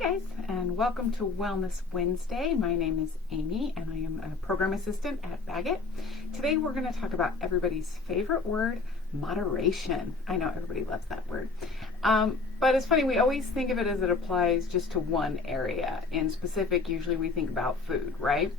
guys, and welcome to Wellness Wednesday. My name is Amy, and I am a program assistant at Bagot. Today we're going to talk about everybody's favorite word, moderation. I know everybody loves that word. But it's funny, we always think of it as it applies just to one area. In specific, usually we think about food, right?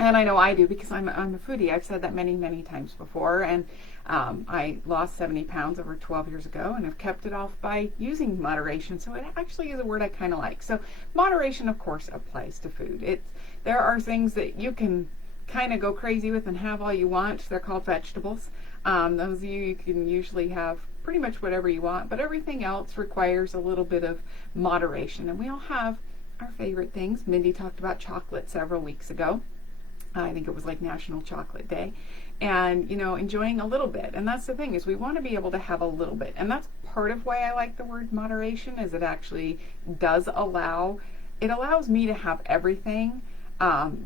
And I know I do because I'm a foodie. I've said that many times before. And I lost 70 pounds over 12 years ago and have kept it off by using moderation. So it actually is a word I kind of like. So moderation, of course, applies to food. There are things that you can kind of go crazy with and have all you want. They're called vegetables. Those of you can usually have pretty much whatever you want, but everything else requires a little bit of moderation. And we all have our favorite things. Mindy talked about chocolate several weeks ago. I think it was like National Chocolate Day, and enjoying a little bit. And that's the thing, is we want to be able to have a little bit, and that's part of why I like the word moderation, is it actually does allows me to have everything,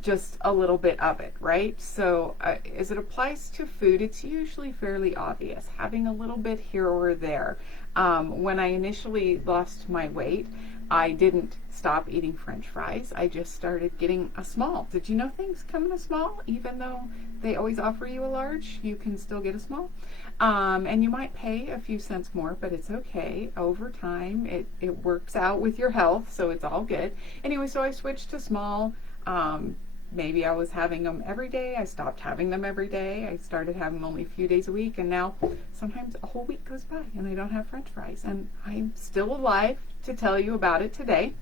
just a little bit of it, right? So as it applies to food, it's usually fairly obvious, having a little bit here or there. When I initially lost my weight, I didn't stop eating French fries. I just started getting a small. Did you know things come in a small? Even though they always offer you a large, you can still get a small. And you might pay a few cents more, but it's okay. Over time, it works out with your health, so it's all good. Anyway, so I switched to small. Maybe I was having them every day. I stopped having them every day. I started having them only a few days a week, and now sometimes a whole week goes by and I don't have French fries. And I'm still alive to tell you about it today.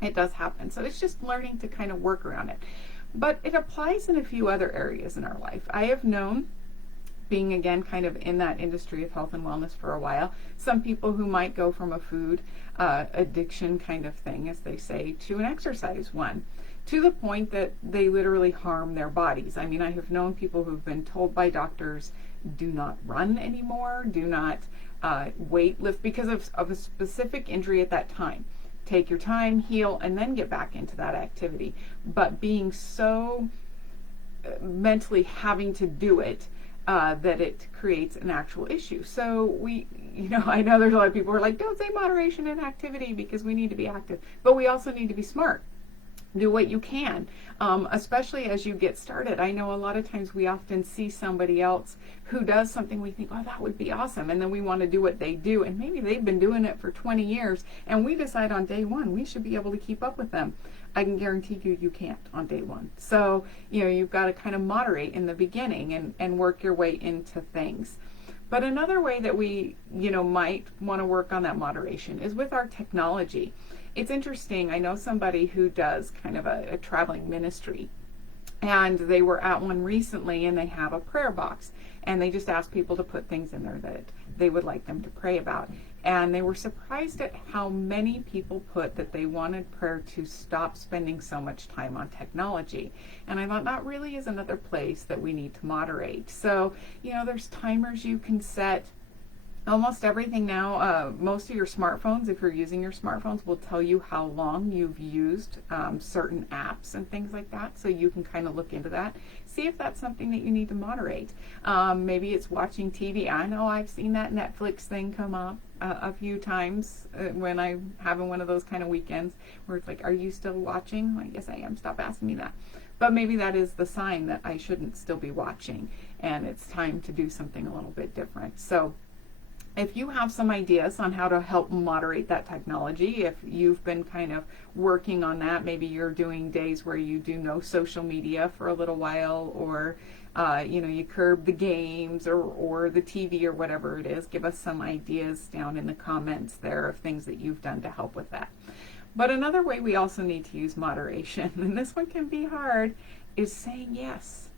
It does happen. So it's just learning to kind of work around it. But it applies in a few other areas in our life. I have known, being again kind of in that industry of health and wellness for a while, some people who might go from a food addiction kind of thing, as they say, to an exercise one, to the point that they literally harm their bodies. I mean, I have known people who've been told by doctors, do not run anymore, do not weight lift because of a specific injury at that time. Take your time, heal, and then get back into that activity. But being so mentally having to do it, that it creates an actual issue. So I know there's a lot of people who are like, don't say moderation in activity because we need to be active. But we also need to be smart. Do what you can, especially as you get started. I know a lot of times we often see somebody else who does something, we think, oh, that would be awesome. And then we want to do what they do. And maybe they've been doing it for 20 years. And we decide on day one, we should be able to keep up with them. I can guarantee you can't on day one. So, you've got to kind of moderate in the beginning and work your way into things. But another way that we, might want to work on that moderation is with our technology. It's interesting. I know somebody who does kind of a traveling ministry, and they were at one recently, and they have a prayer box, and they just ask people to put things in there that they would like them to pray about. And they were surprised at how many people put that they wanted prayer to stop spending so much time on technology. And I thought that really is another place that we need to moderate. So, there's timers you can set. Almost everything now, most of your smartphones, if you're using your smartphones, will tell you how long you've used certain apps and things like that. So you can kind of look into that. See if that's something that you need to moderate. Maybe it's watching TV. I know I've seen that Netflix thing come up a few times when I'm having one of those kind of weekends where it's like, are you still watching? Like, yes, I am. Stop asking me that. But maybe that is the sign that I shouldn't still be watching, and it's time to do something a little bit different. So if you have some ideas on how to help moderate that technology, if you've been kind of working on that, maybe you're doing days where you do no social media for a little while, or you curb the games or the TV or whatever it is, give us some ideas down in the comments there of things that you've done to help with that. But another way we also need to use moderation, and this one can be hard, is saying yes.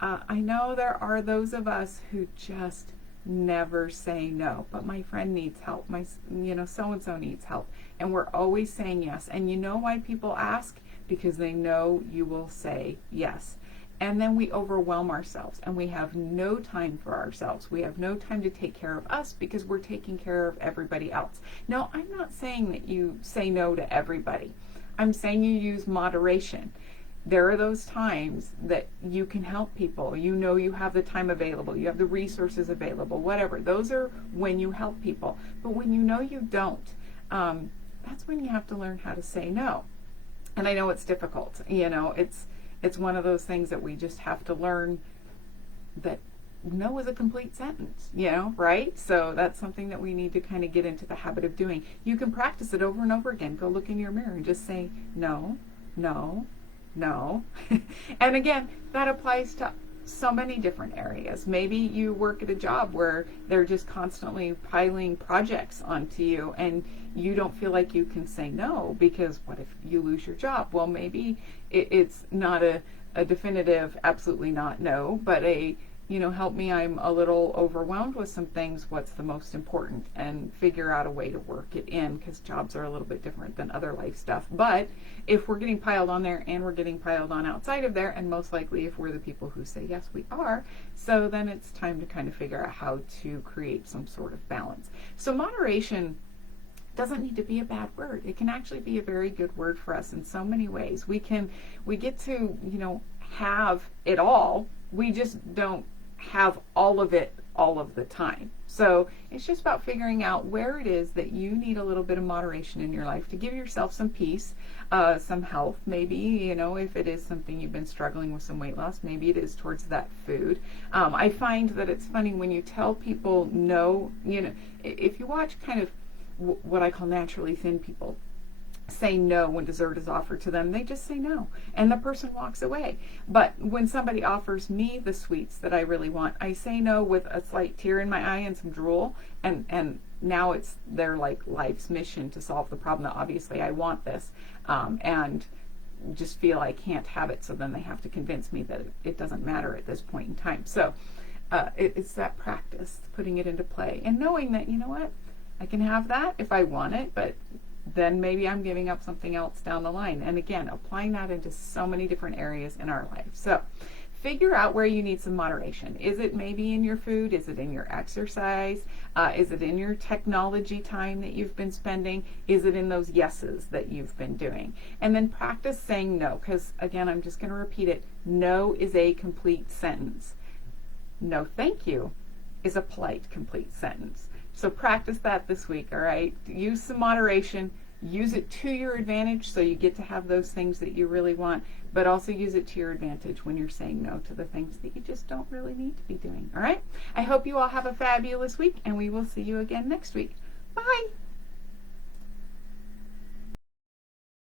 I know there are those of us who just never say no, but my friend needs help, my so-and-so needs help, and we're always saying yes. And you know why people ask? Because they know you will say yes. And then we overwhelm ourselves, and we have no time for ourselves. We have no time to take care of us because we're taking care of everybody else. Now, I'm not saying that you say no to everybody. I'm saying you use moderation. There are those times that you can help people. You have the time available, you have the resources available, whatever. Those are when you help people. But when you don't, that's when you have to learn how to say no. And I know it's difficult. It's one of those things that we just have to learn that no is a complete sentence, right? So that's something that we need to kind of get into the habit of doing. You can practice it over and over again. Go look in your mirror and just say no, no, no. And again, that applies to so many different areas. Maybe you work at a job where they're just constantly piling projects onto you and you don't feel like you can say no, because what if you lose your job? Well, maybe it's not a definitive absolutely not no, but help me, I'm a little overwhelmed with some things, what's the most important, and figure out a way to work it in, because jobs are a little bit different than other life stuff. But if we're getting piled on there and we're getting piled on outside of there, and most likely if we're the people who say yes, we are, so then it's time to kind of figure out how to create some sort of balance. So moderation doesn't need to be a bad word. It can actually be a very good word for us in so many ways. We get to, have it all. We just don't have all of it all of the time. So it's just about figuring out where it is that you need a little bit of moderation in your life to give yourself some peace, some health, maybe, if it is something you've been struggling with, some weight loss, maybe it is towards that food. I find that it's funny when you tell people no, if you watch kind of what I call naturally thin people say no when dessert is offered to them, they just say no and the person walks away. But when somebody offers me the sweets that I really want, I say no with a slight tear in my eye and some drool, and now it's their life's mission to solve the problem that obviously I want this, and just feel I can't have it, so then they have to convince me that it doesn't matter at this point in time. So it's that practice, putting it into play and knowing that, what, I can have that if I want it, but then maybe I'm giving up something else down the line. And again, applying that into so many different areas in our life. So figure out where you need some moderation. Is it maybe in your food? Is it in your exercise? Is it in your technology time that you've been spending? Is it in those yeses that you've been doing? And then practice saying no, because again, I'm just going to repeat it. No is a complete sentence. No, thank you is a polite, complete sentence. So practice that this week, all right? Use some moderation. Use it to your advantage so you get to have those things that you really want, but also use it to your advantage when you're saying no to the things that you just don't really need to be doing, all right? I hope you all have a fabulous week, and we will see you again next week. Bye!